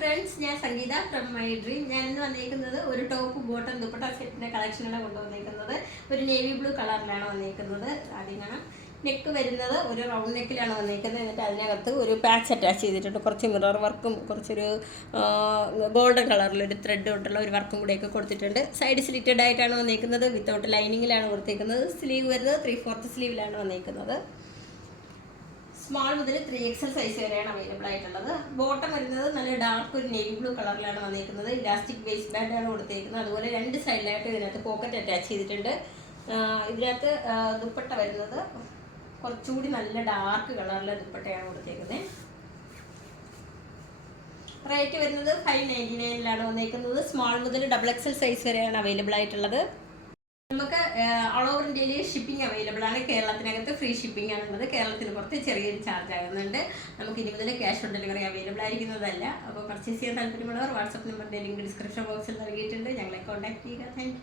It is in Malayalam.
ഫ്രണ്ട്സ്, ഞാൻ സംഗീത ഫ്രം മൈ ഡ്രീം. ഞാൻ ഇന്ന് വന്നിരിക്കുന്നത് ഒരു ടോപ്പ് ബോട്ടം ദുപ്പട്ട സെറ്റിൻ്റെ കളക്ഷനാണ് കൊണ്ടുവന്നിരിക്കുന്നത്. ഒരു നേവി ബ്ലൂ കളറിലാണ് വന്നിരിക്കുന്നത്. ആദ്യം കാണാം, നെക്ക് വരുന്നത് ഒരു റൗണ്ട് നെക്കിലാണ് വന്നിരിക്കുന്നത്. എന്നിട്ട് അതിനകത്ത് ഒരു പാച്ച് അറ്റാച്ച് ചെയ്തിട്ടുണ്ട്. കുറച്ച് മിറർ വർക്കും കുറച്ചൊരു ഗോൾഡൻ കളറിലൊരു ത്രെഡ് കൊണ്ടുള്ള ഒരു വർക്കും കൂടെയൊക്കെ കൊടുത്തിട്ടുണ്ട്. സൈഡ് സ്ലിറ്റഡ് ആയിട്ടാണ് വന്നിരിക്കുന്നത്. വിത്തൗട്ട് ലൈനിങ്ങിലാണ് കൊടുത്തിരിക്കുന്നത്. സ്ലീവ് വരുന്നത് 3/4 സ്ലീവിലാണ് വന്നിരിക്കുന്നത്. സ്മാൾ മുതൽ 3XL സൈസ് വരെയാണ് അവൈലബിൾ ആയിട്ടുള്ളത്. ബോട്ടം വരുന്നത് നല്ല ഡാർക്ക് ഒരു നേവി ബ്ലൂ കളറിലാണ് വന്നിരിക്കുന്നത്. ഇലാസ്റ്റിക് വേസ്റ്റ് ബാൻഡാണ് കൊടുത്തിരിക്കുന്നത്. അതുപോലെ രണ്ട് സൈഡിലായിട്ട് ഇതിനകത്ത് പോക്കറ്റ് അറ്റാച്ച് ചെയ്തിട്ടുണ്ട്. ഇതിനകത്ത് ദുപ്പട്ട വരുന്നത് കുറച്ചുകൂടി നല്ല ഡാർക്ക് കളറിലെ ദുപ്പട്ടയാണ് കൊടുത്തിരിക്കുന്നത്. റേറ്റ് വരുന്നത് 599 വന്നിരിക്കുന്നത്. സ്മാൾ മുതൽ XXL സൈസ് വരെയാണ് അവൈലബിൾ ആയിട്ടുള്ളത്. നമുക്ക് ഓൾ ഓവർ ഇന്ത്യയിൽ ഷിപ്പിംഗ് അവൈലബിൾ ആണ്. കേരളത്തിനകത്ത് ഫ്രീ ഷിപ്പിംഗ് ആണുള്ളത്. കേരളത്തിന് പുറത്ത് ചെറിയൊരു ചാർജ് ആകുന്നുണ്ട്. നമുക്ക് ഇനി മുതൽ ക്യാഷ് ഓൺ ഡെലിവറി അവൈലബിൾ ആയിരിക്കുന്നതല്ല. അപ്പോൾ പർച്ചേസ് ചെയ്യാൻ താല്പര്യമുള്ളവർ വാട്സപ്പ് നമ്പറിൻ്റെ ലിങ്ക് ഡിസ്ക്രിപ്ഷൻ ബോക്സിൽ നൽകിയിട്ടുണ്ട്. ഞങ്ങളെ കോൺടാക്ട് ചെയ്യുക. താങ്ക്